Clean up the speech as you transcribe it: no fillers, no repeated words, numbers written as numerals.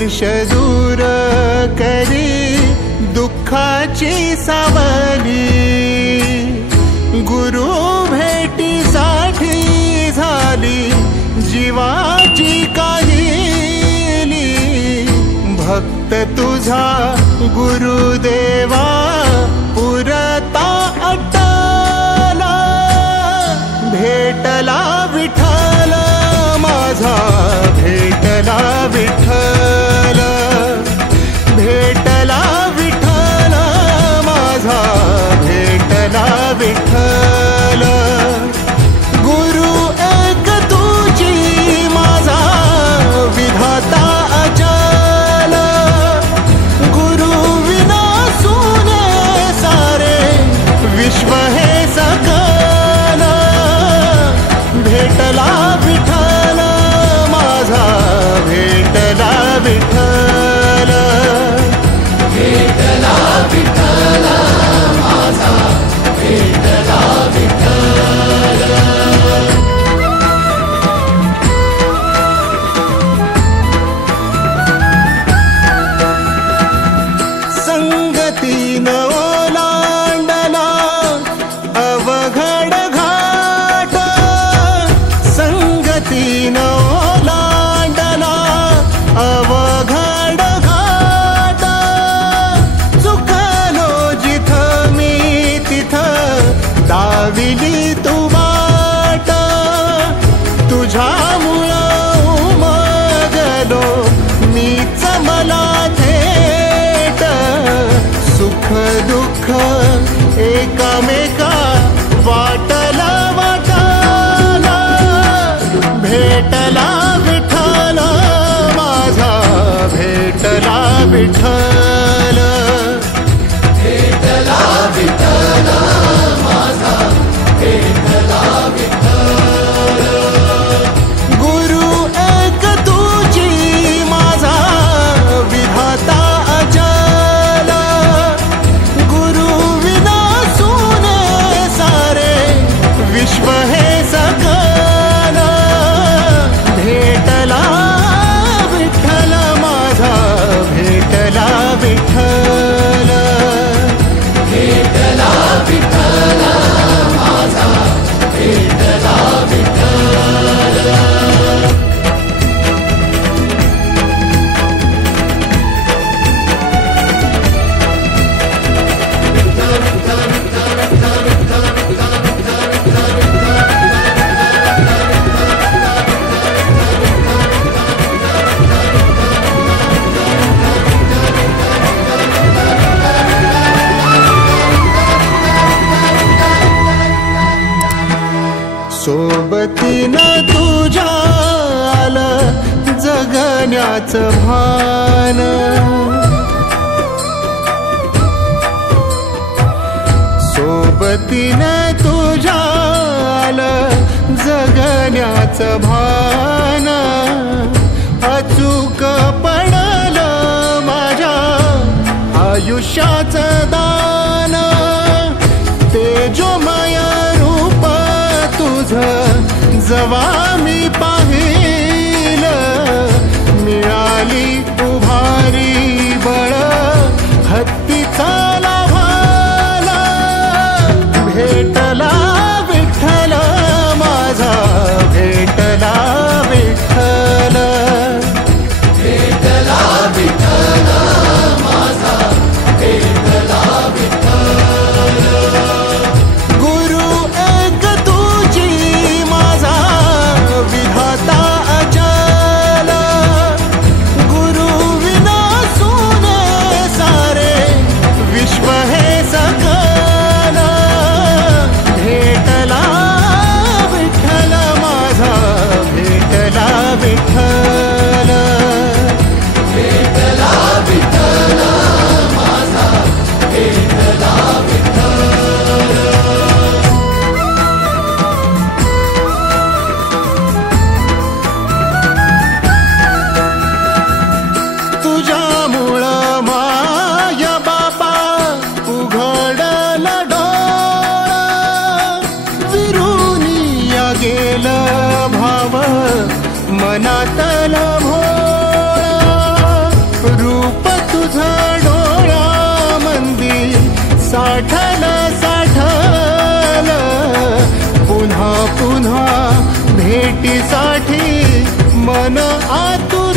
वर्ष दूर करी दुःखाची सावली, गुरु भेटीसाठी झाली जीवाची काहिली। भक्त तुझा गुरुदेवा पुरता अट्टला, भेटला विठ्ठल माझा, भेटला विठ्ठल, भेटला विठ्ठल माझा, भेटला विठ्ठल। गुरु एक तुझी माझा विधाता अचल, गुरु विना सुने सारे विश्व हे सकल। भेटला विठ्ठल माझा, भेटला विठ्ठल, भेटला विठ्ठल माझा, भेटला विठ्ठल। संगतीन ओलांडला अवघड घाट, संगतीन ओलांडला अवघड घाट। चुकलो जिथं मी तिथं दाविली तू वाट, तुझ्यामुळं उमगलो मीच मला थेट। सुख दुःख एकामेका वाटला वाटाला, भेटला विठ्ठल माझा, भेटला विठ्ठल, भेटला विठ्ठल माझा, भेटला विठ्ठल। गुरु एक तुझी माझा विधाता अचल, गुरु विना सुने सारे विश्व हे सकल। भेटला विठ्ठल माझा, भेटला विठ्ठल, भेटला विठ्ठल माझा, भेटला विठ्ठल। सोबतीनं तुझ्या आलं जगण्याचं भान, सोबतीनं तुझ्या आलं जगण्याचं भान। अचूक पडलं माझ्या आयुष्याचं दान, तेजोमय रूप तुझं जवा मी पाहिलं, मिळाली उभारी बळ हत्तीचा लाभाला। भेटला विठ्ठल माझा, भेटला विठ्ठल, भेटला विठ्ठल माझा, भेटला विठ्ठल। गुरु एक तुझी माझा विधाता अचल, गुरु विना सुने सारे विश्व हे सकल। भेटला विठ्ठल माझा, भेटला विठ्ठल, भेटला विठ्ठल माझा, भेटला विठ्ठल। तुझ्यामुळं माया बापा उघडलं डोळं, विरुनिया गेलं भाव मनातलं भोळं। भेटीसाठी मन आतुर